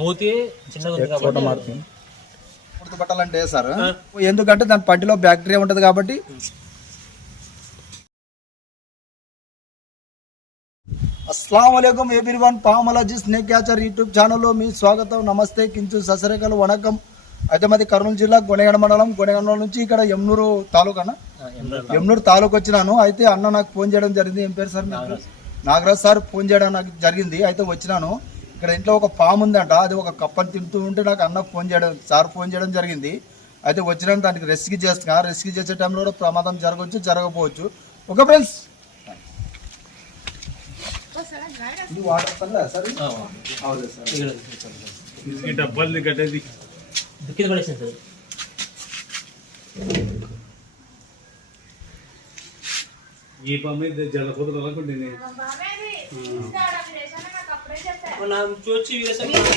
మూతి సార్? ఎందుకంటే దాని పంటిలో బ్యాక్టీరియా ఉంటది కాబట్టి. అస్సలం వాలేకుమ్ everyone Pamology snake catcher YouTube ఛానల్లో మీ స్వాగతం నమస్తే కించు ససరేకలు వణకం అయితే మాది కర్నూలు జిల్లా గొనగడ మండలం గొనగడ నుంచి ఇక్కడ యమునూరు తాలూకానా? యమునూరు తాలూకు. వచ్చినాను. అయితే అన్న నాకు ఫోన్ చేయడం జరిగింది. ఏం పేరు సార్? నాగరాజ్ సార్ ఫోన్ చేయడం నాకు జరిగింది. అయితే వచ్చినాను. ఇక్కడ ఇంట్లో ఒక పాము ఉందంట అది ఒక కప్పని తింటూ ఉంటే నాకు అన్న ఫోన్ చేయడం సార్ ఫోన్ చేయడం జరిగింది. అయితే వచ్చినాను దానికి రెస్క్యూ చేస్తున్నా రెస్క్యూ చేసే టైంలో కూడా ప్రమాదం జరగవచ్చు జరగకపోవచ్చు. Okay friends. ఈ డబ్బాలు పమ్మ జలపోతలు అనుకుంటే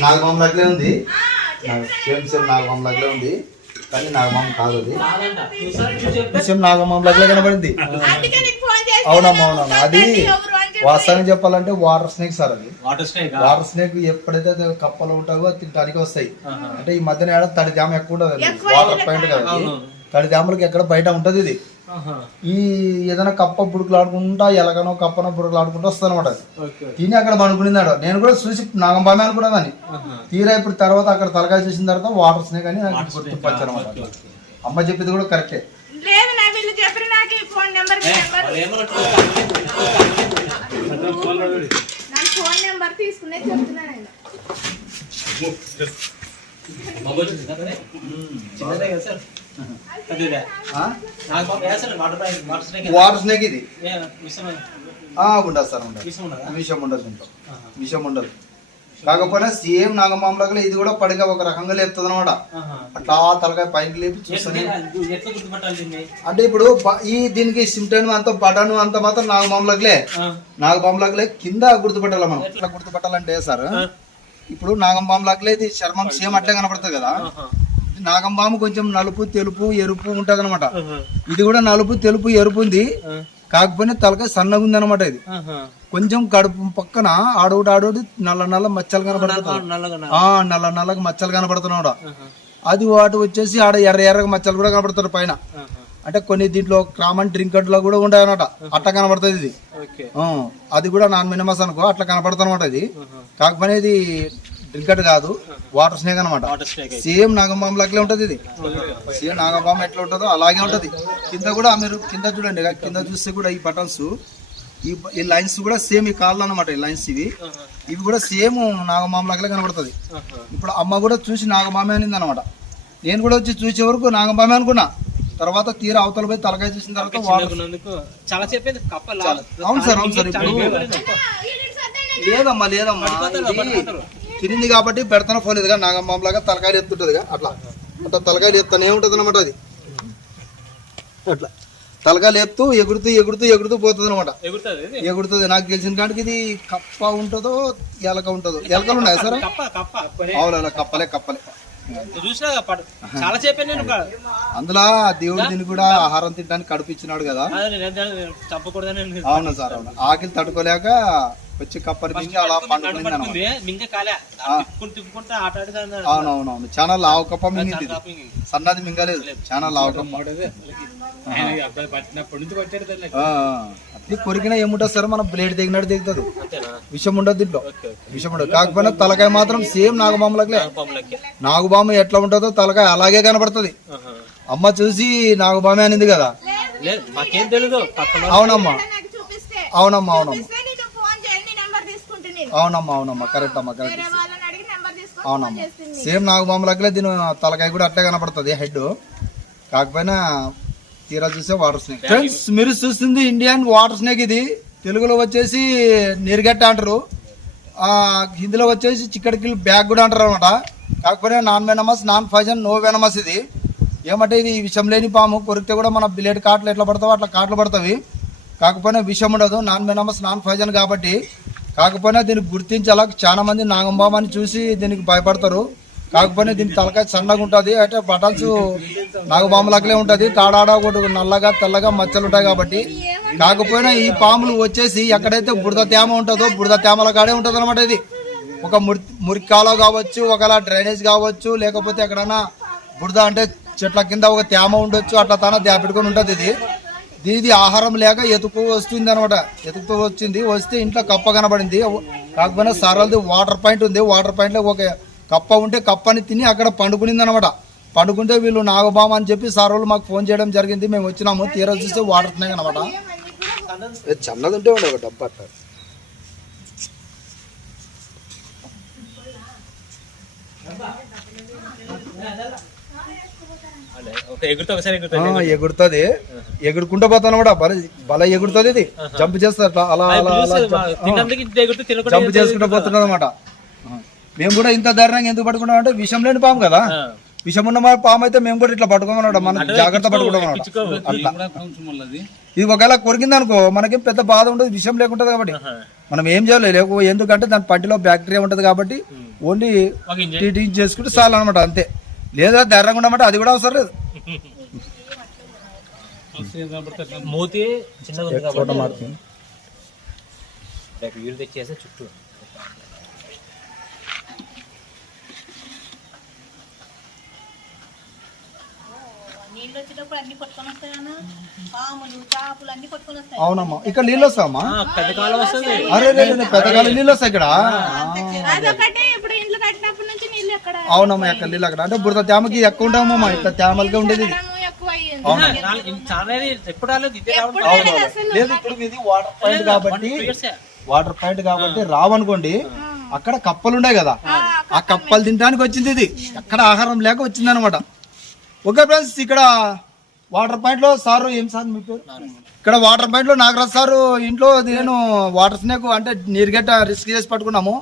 నాగమామ లగ్లే ఉంది. సేమ్ సేమ్ నాగమామ లగ్లే ఉంది. కానీ నాగమామ కాదు అది. సేమ్ నాగమామ లగ్లే కనబడింది. అవునమ్మా అవునమ్మా. అది వాస్తవంగా చెప్పాలంటే వాటర్ స్నేక్ సార్ అది. వాటర్ స్నేక్ వాటర్ స్నేక్ ఎప్పుడైతే కప్పలు ఉంటావో తినడానికి వస్తాయి. అంటే ఈ మధ్యన ఏడ తడి జామ ఎక్కువ ఉంటుంది వాటర్ పాయింట్ కదా. తడి జామలకి ఎక్కడ బయట ఉంటది ఇది. ఈ ఏదైనా కప్ప బుడుకులు ఆడుకుంటా ఎలాగనో కప్పనో బుడుకులు ఆడుకుంటూ వస్తుంది అనమాట తిని అక్కడ పనుకునిన్నాడు నేను కూడా చూసి నాగం బామే అనుకున్నాను తీరా ఇప్పుడు తర్వాత అక్కడ తలకాయ చేసిన తర్వాత వాటర్ స్నేక్ అని నాకు గుర్తుపచ్చారు అనమాట అమ్మ చెప్పింది కూడా కరెక్టే. లేదు నా వీళ్ళు చెప్పిన నాకు ఈ ఫోన్ నెంబర్ నెంబర్. నా ఫోన్ నెంబర్ తీసుకునే చెప్తున్నా నేను చిన్నదే కదా సార్. వాటర్ స్నేక్ ఇది. ఉండదు సార్ ఉండదు విషయం ఉండదు దీంట్లో. విషయం ఉండదు కాకపోతే సేమ్ నాగమామలకి ఇది కూడా పడిగా ఒక రకంగా లేపుతుంది అనమాట. అట్లా తలకాయ పైకి లేపి చూస్తాను. అంటే ఇప్పుడు ఈ దీనికి సిమ్టన్ అంత బటన్ అంత మాత్రం నాగమామలకులే ఆ, నాగబాంబులకులే కింద గుర్తుపట్టాలి మనం? ఎట్లా? గుర్తుపట్టాలంటే సార్ ఇప్పుడు నాగంబాంబులకులే ఇది చర్మం సేమ్ అట్లే కనపడుతుంది కదా నాగంబాము కొంచెం నలుపు తెలుపు ఎరుపు ఉంటది అనమాట. ఇది కూడా నలుపు తెలుపు ఎరుపు ఉంది ఆ. కాకపోతే తలకాయ సన్నగా ఉంది అనమాట ఇది. కొంచెం కడుపు పక్కన ఆడోడు ఆడోడు నల్ల నల్ల మచ్చలు ఆ నల్ల నల్లగా మచ్చలు కనపడుతున్నాడు. అది వాటి వచ్చేసి ఆడ ఎర్ర ఎర్రగా మచ్చలు కూడా కనపడుతారు పైన. అంటే కొన్ని దీంట్లో కామన్ డ్రింక్లో కూడా ఉంటాయి అనమాట అట్లా కనపడుతుంది ఇది. అది కూడా నాన్ మినిమస్ అనుకో అట్లా కనపడుతుంది అనమాట ఇది. కాకపోతే ఇది డ్రింకట్ కాదు వాటర్ స్నేక్ అనమాట సేమ్ నాగంబామ్ లెక్కలే ఉంటది ఇది. సేమ్ నాగంబామ్ ఎట్లా ఉంటుందో అలాగే ఉంటది. కింద కూడా మీరు కింద చూడండి కింద చూస్తే కూడా ఈ బటన్స్ ఈ లైన్స్ కూడా సేమ్ ఈ కాళ్ళు అనమాట ఈ లైన్స్ ఇవి. ఇవి కూడా సేమ్ నాగమామ లెక్కలే కనబడుతుంది. ఇప్పుడు అమ్మ కూడా చూసి నాగమామే అనింది అనమాట నేను కూడా వచ్చి చూసే వరకు నాగమామే అనుకున్నా. తర్వాత తీరా అవతల పోయి తలకాయ చూసిన తర్వాత వాటర్ చాలా చెప్పేది అవును సార్ అవును సార్ ఇప్పుడు లేదమ్మా లేదమ్మా. తినింది కాబట్టి పెడతాను ఫోన్ ఇదిగా నాగమ్మ లాగా తలకాయలు ఎత్తుంటదిగా అట్లా. అట్లా తలకాయలు ఎత్తానే ఉంటది అనమాట అది. అట్లా. తలకాయలు ఎత్తూ ఎగురుతూ ఎగురుతూ ఎగురుతూ పోతుంది అనమాట ఎగురుతుంది. నాకు తెలిసిన కాడికి ఇది కప్ప ఉంటుందో ఎలక ఉంటుందో. ఎలకలు ఉన్నాయి సార్. అవును కప్పలే కప్పలే. చూసినా కదా పడు చాలా చెప్పాను నేను అందులో దేవుడు దీన్ని కూడా ఆహారం తినడానికి కడుపు ఇచ్చినాడు కదా నేను అవును సార్ అవును. ఆకలి తట్టుకోలేక వచ్చి కప్పని మింగి అలా పండుకుంది అవునవునవును. చాలా లావు కప్ప మింగింది. సన్నది మింగలేదు. చాలా లావు కప్ప. పట్టినప్పటి నుంచి ఇది కొరికినా ఏముంటుంది సార్ మన బ్లేడ్ దిగినట్టు దిగుతుంది అంతేనా? విషం ఉండదు దీంట్లో. విషం ఉండదు. కాకపోయినా తలకాయ మాత్రం సేమ్ నాగబాములకే. పాములకి నాగుబాము ఎట్లా ఉంటుందో తలకాయ అలాగే కనపడుతుంది. అమ్మ చూసి నాగుబామే అనింది కదా? అవునమ్మా. అవునమ్మా అవునమ్మా. అవునమ్మా అవునమ్మా. కరెక్ట్ అమ్మా కరెక్ట్ అవునమ్మా. సేమ్ నాగబాములకే దీని తలకాయ కూడా అట్లే కనపడుతుంది హెడ్. కాకపోయినా తీరా చూసే వాటర్ స్నేక్ ఫ్రెండ్స్ మీరు చూస్తుంది ఇండియన్ వాటర్ స్నేక్ ఇది. తెలుగులో వచ్చేసి నీరుగట్ట అంటారు. హిందీలో వచ్చేసి చిక్కడికి బ్యాగ్ కూడా అంటారు అనమాట. కాకపోతే non venomous non poison no venomous ఇది. ఏమంటే ఇది విషం లేని పాము. కొరికితే కూడా మన బిలేట్ కాట్లు ఎట్లా పడతావో అట్లా కాట్లు పడతావి. కాకపోయినా విషం ఉండదు. నాన్ వెనమస్ నాన్ ఫైజన్ కాబట్టి. కాకపోయినా దీనికి గుర్తించాలా? చాలా మంది నాగంబామని చూసి దీనికి భయపడతారు. కాకపోతే దీని తలకాయ సన్నగా ఉంటుంది అంటే బటన్స్ నాగబాములకలే ఉంటుంది. తాడాడ ఒకటి నల్లగా తెల్లగా మచ్చలు ఉంటాయి కాబట్టి. కాకపోయినా ఈ పాములు వచ్చేసి ఎక్కడైతే బురద తేమ ఉంటుందో బురద తేమల కాడే ఉంటుంది అనమాట ఇది. ఒక మురి మురికాలో కావచ్చు ఒకలా డ్రైనేజ్ కావచ్చు లేకపోతే ఎక్కడైనా బురద అంటే చెట్ల కింద ఒక తేమ ఉండొచ్చు అట్లా తన దాపెట్టుకొని ఉంటుంది ఇది. దీది ఆహారం లేక ఎతుకు వస్తుంది అనమాట ఎతుకుతూ వచ్చింది వస్తే ఇంట్లో కప్ప కనబడింది. కాకపోయినా సరళది వాటర్ పాయింట్ ఉంది. వాటర్ పాయింట్లో ఒక కప్ప ఉంటే కప్పని తిని అక్కడ పండుకునింది అనమాట పండుకుంటే వీళ్ళు నాగబామ అని చెప్పి సార్ వాళ్ళు మాకు ఫోన్ చేయడం జరిగింది. మేము వచ్చినాము తీరా చూస్తే వాటర్ ఉన్నాయి అనమాట చల్లది ఉంటే ఉండే ఒక డబ్బా అట్లా. ఒక ఎగురుతా ఒకసారి ఆ, ఎగురుతా. ఎగురుతుంది. ఎగురుకుంటూ పోతాను అనమాట బల ఎగురుతుంది ఇది. జంప్ అట్లా అలా అలా అలా జంప్- చేసుకుంటూ పోతున్నది అనమాట మేము కూడా ఇంత ధైర్యంగా ఎందుకు పట్టుకున్నాం అంటే విషం లేని పాము కదా. విషం ఉన్న పాము అయితే మేము కూడా ఇట్లా పట్టుకోమన్నాడు మనం జాగ్రత్త పిచ్చుకో. అట్లా. ఇది ఒకవేళ కొరికింది అనుకో మనకేం పెద్ద బాధ ఉండదు విషం లేకుంటది కాబట్టి. మనం ఏం చేయలేదు ఎందుకంటే దాని పంటిలో బ్యాక్టీరియా ఉంటది కాబట్టి ఓన్లీ ట్రీటింగ్ చేసుకుంటే చాలు అనమాట అంతే. లేదా ధైర్యంగా ఉండమంటే అది కూడా అవసరం లేదు. మూతి చిన్నగా నీళ్ళు వచ్చేటప్పుడు అన్ని కొట్టుకొని వస్తాయన్నా పాములు చేపలు అన్ని కొట్టుకొని వస్తాయి. అవునమ్మా. ఇక్కడ నీళ్ళు వస్తామా ఆ, పెద్ద కాలం వస్తుంది అరే రే రే, పెద్దకాలం నీళ్ళు వస్తాయి ఇక్కడ? అదొకటి ఇప్పుడు ఇంట్లో కట్టినప్పటి నుంచి నీళ్ళు ఎక్కడ? అవునమ్మా ఎక్కడ నీళ్ళు అక్కడ? అంటే బురద తేమకి ఎక్కువ ఉంటామమ్మా ఇట్లా తేమలుగా ఉండేది. ఇది. ఎక్కడము ఎక్కువ అయ్యింది. అవునా? నాలుగు- ఇన్ని చాలా ఎప్పుడు రాలేదు ఇదే రావడం అవును లేదు ఇప్పుడు ఇది వాటర్ పాయింట్ కాబట్టి వాటర్ పాయింట్ కాబట్టి రావనుకోండి అక్కడ కప్పలు ఉన్నాయి కదా. ఆ కప్పలు తినడానికి వచ్చింది ఇది. ఎక్కడ ఆహారం లేక వచ్చింది అనమాట ఓకే ఫ్రెండ్స్ ఇక్కడ వాటర్ పాయింట్లో సారు ఏం సార్ మీ పేరు? ఇక్కడ వాటర్ పాయింట్లో నాగరాజ్ సారు ఇంట్లో నేను వాటర్ స్నేక్ అంటే నీరుగట్ట రిస్క్ చేసి పట్టుకున్నాము.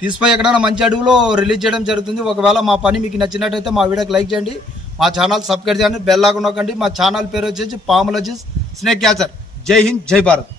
తీసిపోయి ఎక్కడైనా మంచి అడుగులో రిలీజ్ చేయడం జరుగుతుంది. ఒకవేళ మా పని మీకు నచ్చినట్టయితే మా వీడియోకి లైక్ చేయండి. మా ఛానల్ సబ్స్క్రైబ్ చేయండి బెల్ లాగా నొక్కండి. మా ఛానల్ పేరు వచ్చేసి పాములజీస్ స్నేక్ క్యాచర్. జై హింద్ జై భారత్.